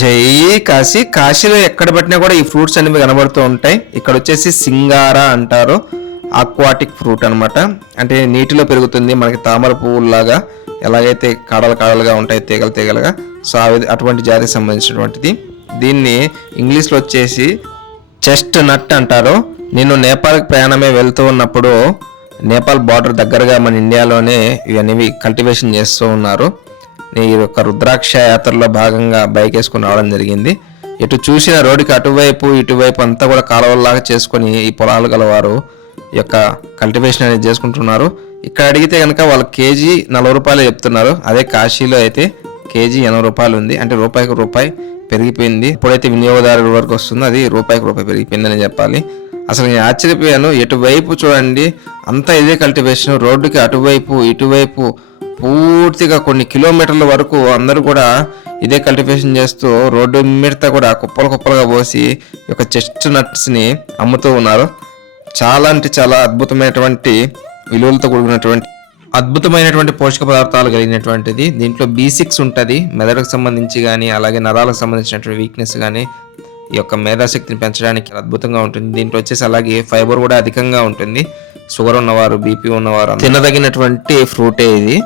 జై కాశీ. కాశీలో ఎక్కడ పట్టినా కూడా ఈ ఫ్రూట్స్ అనేవి కనబడుతూ ఉంటాయి. ఇక్కడ వచ్చేసి సింగారా అంటారు. ఆక్వాటిక్ ఫ్రూట్ అనమాట అంటే నీటిలో పెరుగుతుంది. మనకి తామర పువ్వులాగా ఎలాగైతే కాడలు కాడలుగా ఉంటాయి తీగలు తీగలుగా. సో అటువంటి జాతికి సంబంధించినటువంటిది. దీన్ని ఇంగ్లీష్లో వచ్చేసి చెస్ట్ నట్ అంటారు. నేను నేపాల్కి ప్రయాణమే వెళ్తూ ఉన్నప్పుడు నేపాల్ బార్డర్ దగ్గరగా మన ఇండియాలోనే ఇవన్నీ కల్టివేషన్ చేస్తూ ఉన్నారు. ఈ యొక్క రుద్రాక్ష యాత్రలో భాగంగా బైక్ వేసుకుని రావడం జరిగింది. ఇటు చూసిన రోడ్డుకి అటువైపు ఇటువైపు అంతా కూడా కాలువల్లాగా చేసుకొని ఈ పొలాలు గలవారు ఈ యొక్క కల్టివేషన్ అనేది చేసుకుంటున్నారు. ఇక్కడ అడిగితే కనుక వాళ్ళు కేజీ నలభై రూపాయలు చెప్తున్నారు. అదే కాశీలో అయితే కేజీ ఎనభై రూపాయలు ఉంది. అంటే రూపాయికి రూపాయి పెరిగిపోయింది. ఇప్పుడైతే వినియోగదారుల వరకు వస్తుందో. అది రూపాయికి రూపాయి పెరిగిపోయిందని చెప్పాలి. అసలు నేను ఆశ్చర్యపోయాను. ఎటువైపు చూడండి అంతా ఇదే కల్టివేషన్. రోడ్డుకి అటువైపు ఇటువైపు పూర్తిగా కొన్ని కిలోమీటర్ల వరకు అందరూ కూడా ఇదే కల్టివేషన్ చేస్తూ రోడ్డు మిడత కూడా కుప్పలు కుప్పలుగా పోసి ఒక యొక్క చెస్ట్ నట్స్ని అమ్ముతూ ఉన్నారు. చాలా అంటే చాలా అద్భుతమైనటువంటి విలువలతో కూడినటువంటి అద్భుతమైనటువంటి పోషక పదార్థాలు కలిగినటువంటిది. దీంట్లో బీ సిక్స్ ఉంటుంది. మెదడుకు సంబంధించి కానీ అలాగే నరాలకు సంబంధించినటువంటి వీక్నెస్ కానీ ఈ యొక్క మేధాశక్తిని పెంచడానికి అద్భుతంగా ఉంటుంది. దీంట్లో వచ్చేసి అలాగే ఫైబర్ కూడా అధికంగా ఉంటుంది. షుగర్ ఉన్నవారు బీపీ ఉన్నవారు తినదగినటువంటి ఫ్రూటే ఇది.